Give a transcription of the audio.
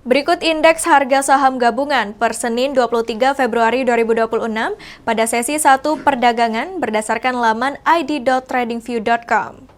Berikut indeks harga saham gabungan per Senin 23 Februari 2026 pada sesi 1 perdagangan berdasarkan laman id.tradingview.com.